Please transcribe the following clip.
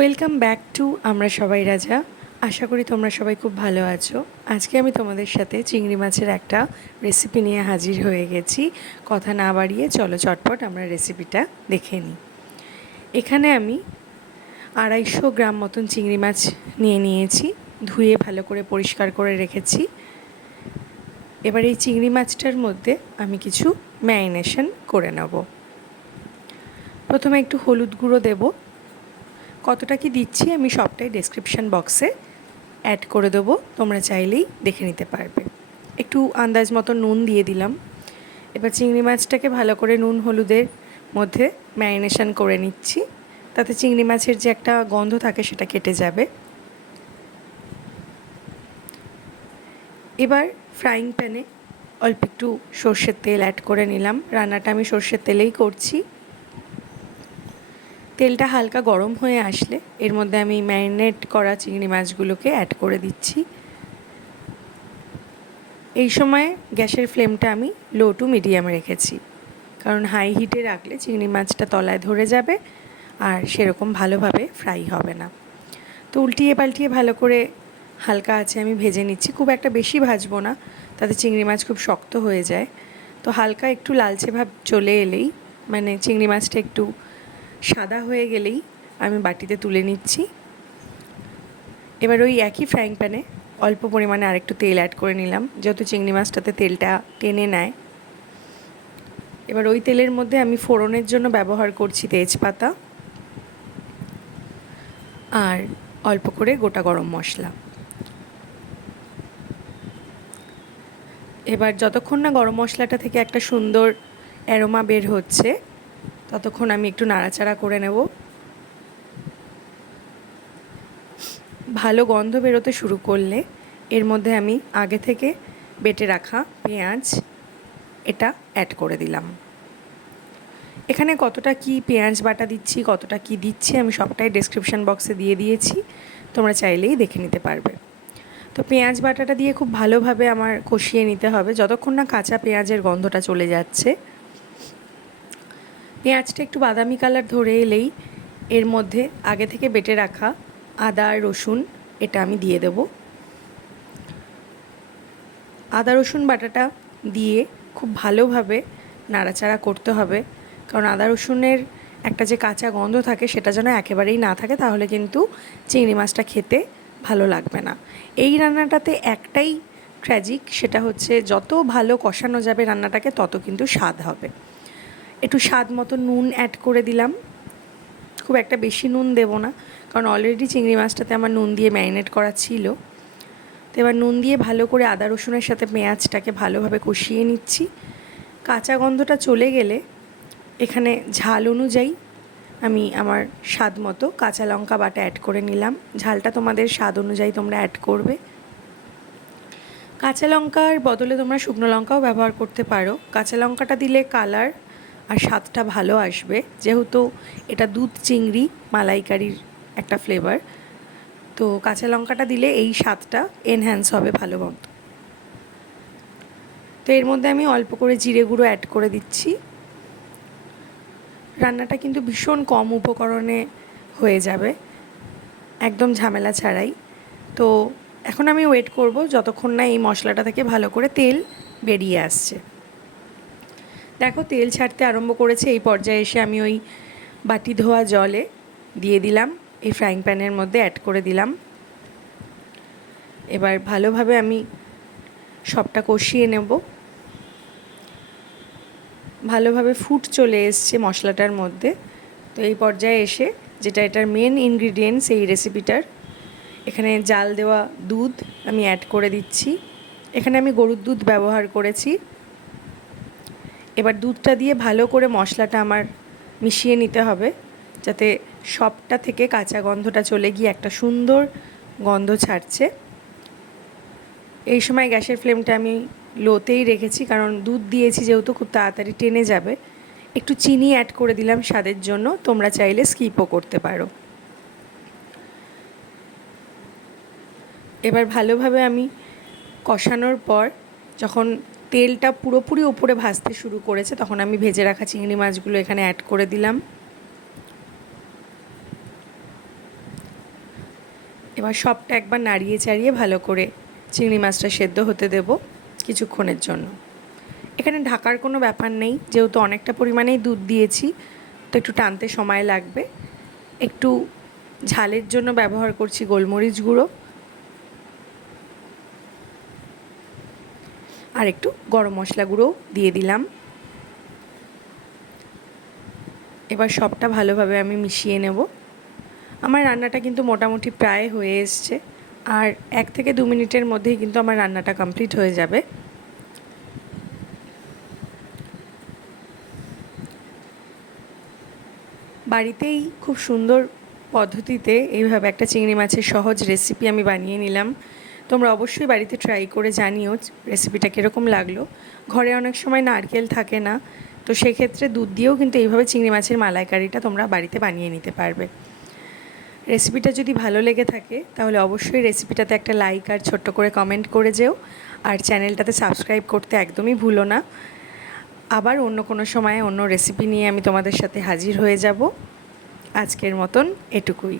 Welcome back to আমরা সবাই রাজা। আশা করি তোমরা সবাই খুব ভালো আছো। আজকে আমি তোমাদের সাথে চিংড়ি মাছের একটা রেসিপি নিয়ে হাজির হয়ে গেছি। কথা না বাড়িয়ে চলো চটপট আমরা রেসিপিটা দেখে নিই। এখানে আমি 250 গ্রাম মতন চিংড়ি মাছ নিয়ে নিয়েছি, ধুয়ে ভালো করে পরিষ্কার করে রেখেছি। এবার এই চিংড়ি মাছটার মধ্যে আমি কিছু ম্যারিনেশন করে নেব। প্রথমে একটু হলুদ গুঁড়ো দেবো। কতটা কি দিচ্ছি আমি সবটাই ডেসক্রিপশান বক্সে অ্যাড করে দেবো, তোমরা চাইলেই দেখে নিতে পারবে। একটু আন্দাজ মতো নুন দিয়ে দিলাম। এবার চিংড়ি মাছটাকে ভালো করে নুন হলুদের মধ্যে ম্যারিনেশন করে নিচ্ছি, তাতে চিংড়ি মাছের যে একটা গন্ধ থাকে সেটা কেটে যাবে। এবার ফ্রাইং প্যানে অল্প একটু সর্ষের তেল অ্যাড করে নিলাম। রান্নাটা আমি সর্ষের তেলেই করছি। তেলটা হালকা গরম হয়ে আসলে এর মধ্যে আমি ম্যারিনেট করা চিংড়ি মাছগুলোকে অ্যাড করে দিচ্ছি। এই সময় গ্যাসের ফ্লেমটা আমি লো টু মিডিয়ামে রেখেছি, কারণ হাই হিটে রাখলে চিংড়ি মাছটা তলায় ধরে যাবে আর সেরকম ভালোভাবে ফ্রাই হবে না। তো উল্টিয়ে পাল্টিয়ে ভালো করে হালকা আছে আমি ভেজে নিচ্ছি। খুব একটা বেশি ভাজবো না, তাতে চিংড়ি মাছ খুব শক্ত হয়ে যায়। তো হালকা একটু লালচে ভাব চলে এলেই, মানে চিংড়ি মাছটা একটু সাদা হয়ে গেলেই আমি বাটিতে তুলে নিচ্ছি। এবার ওই একই ফ্রাইং প্যানে অল্প পরিমাণে আরেকটু তেল অ্যাড করে নিলাম, যেহেতু চিংড়ি মাছটাতে তেলটা টেনে নেয়। এবার ওই তেলের মধ্যে আমি ফোড়নের জন্য ব্যবহার করছি তেজপাতা আর অল্প করে গোটা গরম মশলা। এবার যতক্ষণ না গরম মশলাটা থেকে একটা সুন্দর অ্যারোমা বের হচ্ছে ততক্ষণ আমি একটু নাড়াচাড়া করে নেব। ভালো গন্ধ বেরোতে শুরু করলে এর মধ্যে আমি আগে থেকে বেটে রাখা পেঁয়াজ এটা অ্যাড করে দিলাম। এখানে কতটা কি পেঁয়াজ বাটা দিচ্ছি, কতটা কি দিচ্ছি আমি সবটাই ডেসক্রিপশান বক্সে দিয়ে দিয়েছি, তোমরা চাইলেই দেখে নিতে পারবে। তো পেঁয়াজ বাটাটা দিয়ে খুব ভালোভাবে আমার কষিয়ে নিতে হবে যতক্ষণ না কাঁচা পেঁয়াজের গন্ধটা চলে যাচ্ছে। পেঁয়াজটা একটু বাদামি কালার ধরে এলেই এর মধ্যে আগে থেকে বেটে রাখা আদা রসুন এটা আমি দিয়ে দেব। আদা রসুন বাটাটা দিয়ে খুব ভালোভাবে নাড়াচাড়া করতে হবে, কারণ আদা রসুনের একটা যে কাঁচা গন্ধ থাকে সেটা যেন একেবারেই না থাকে, তাহলে কিন্তু চিংড়ি মাছটা খেতে ভালো লাগবে না। এই রান্নাটাতে একটাই ট্র্যাজিক, সেটা হচ্ছে যত ভালো কষানো যাবে রান্নাটাকে তত কিন্তু স্বাদ হবে। একটু স্বাদ মতো নুন অ্যাড করে দিলাম। খুব একটা বেশি নুন দেব না, কারণ অলরেডি চিংড়ি মাছটাতে আমার নুন দিয়ে ম্যারিনেট করা ছিল। তো এবার নুন দিয়ে ভালো করে আদা রসুনের সাথে পেঁয়াজটাকে ভালোভাবে কষিয়ে নিচ্ছি। কাঁচা গন্ধটা চলে গেলে এখানে ঝাল অনুযায়ী আমি আমার স্বাদ মতো কাঁচা লঙ্কা বাটা অ্যাড করে নিলাম। ঝালটা তোমাদের স্বাদ অনুযায়ী তোমরা অ্যাড করবে। কাঁচা লঙ্কার বদলে তোমরা শুকনো লঙ্কাও ব্যবহার করতে পারো। কাঁচা লঙ্কাটা দিলে কালার আর স্বাদটা ভালো আসবে, যেহেতু এটা দুধ চিংড়ি মালাইকারির একটা ফ্লেভার। তো কাঁচা লঙ্কাটা দিলে এই স্বাদটা এনহ্যান্স হবে ভালো মতো। তো এর মধ্যে আমি অল্প করে জিরে গুঁড়ো অ্যাড করে দিচ্ছি। রান্নাটা কিন্তু ভীষণ কম উপকরণে হয়ে যাবে, একদম ঝামেলা ছাড়াই। তো এখন আমি ওয়েট করব যতক্ষণ না এই মশলাটা থেকে ভালো করে তেল বেরিয়ে আসছে। দেখো তেল ছাড়তে আরম্ভ করেছে। এই পর্যায়ে এসে আমি ওই বাটি ধোয়া জলে দিয়ে দিলাম, এই ফ্রাইং প্যানের মধ্যে অ্যাড করে দিলাম। এবার ভালোভাবে আমি সবটা কষিয়ে নেব। ভালোভাবে ফুট চলে এসছে মশলাটার মধ্যে। তো এই পর্যায়ে এসে যেটা এটার মেন ইনগ্রিডিয়েন্টস এই রেসিপিটার, এখানে জাল দেওয়া দুধ আমি অ্যাড করে দিচ্ছি। এখানে আমি গরুর দুধ ব্যবহার করেছি। এবার দুধটা দিয়ে ভালো করে মশলাটা আমার মিশিয়ে নিতে হবে, যাতে সবটা থেকে কাঁচা গন্ধটা চলে গিয়ে একটা সুন্দর গন্ধ ছাড়ছে। এই সময় গ্যাসের ফ্লেমটা আমি লোতেই রেখেছি, কারণ দুধ দিয়েছি যেহেতু খুব তাড়াতাড়ি টেনে যাবে। একটু চিনি অ্যাড করে দিলাম স্বাদের জন্য, তোমরা চাইলে স্কিপও করতে পারো। এবার ভালোভাবে আমি কষানোর পর যখন তেলটা পুরোপুরি উপরে ভাজতে শুরু করেছে তখন আমি ভেজে রাখা চিংড়ি মাছগুলো এখানে অ্যাড করে দিলাম। এবার সবটা একবার নাড়িয়ে চাড়িয়ে ভালো করে চিংড়ি মাছটা সেদ্ধ হতে দেব কিছুক্ষণের জন্য। এখানে ঢাকার কোনো ব্যাপার নেই, যেহেতু অনেকটা পরিমাণেই দুধ দিয়েছি তো একটু টানতে সময় লাগবে। একটু ঝালের জন্য ব্যবহার করছি গোলমরিচ গুঁড়ো আর একটু গরম মশলা গুঁড়োও দিয়ে দিলাম। এবার সবটা ভালোভাবে আমি মিশিয়ে নেব। আমার রান্নাটা কিন্তু মোটামুটি প্রায় হয়ে এসছে, আর 1 থেকে 2 মিনিটের মধ্যেই কিন্তু আমার রান্নাটা কমপ্লিট হয়ে যাবে। বাড়িতেই খুব সুন্দর পদ্ধতিতে এইভাবে একটা চিংড়ি মাছের সহজ রেসিপি আমি বানিয়ে নিলাম। তোমরা অবশ্যই বাড়িতে ট্রাই করে জানিও রেসিপিটা কীরকম লাগলো। ঘরে অনেক সময় নারকেল থাকে না, তো সেক্ষেত্রে দুধ দিয়েও কিন্তু এইভাবে চিংড়ি মাছের মালাইকারিটা তোমরা বাড়িতে বানিয়ে নিতে পারবে। রেসিপিটা যদি ভালো লেগে থাকে তাহলে অবশ্যই রেসিপিটাতে একটা লাইক আর ছোট্ট করে কমেন্ট করে যেও, আর চ্যানেলটাতে সাবস্ক্রাইব করতে একদমই ভুলো না। আবার অন্য কোনো সময়ে অন্য রেসিপি নিয়ে আমি তোমাদের সাথে হাজির হয়ে যাব। আজকের মতন এটুকুই।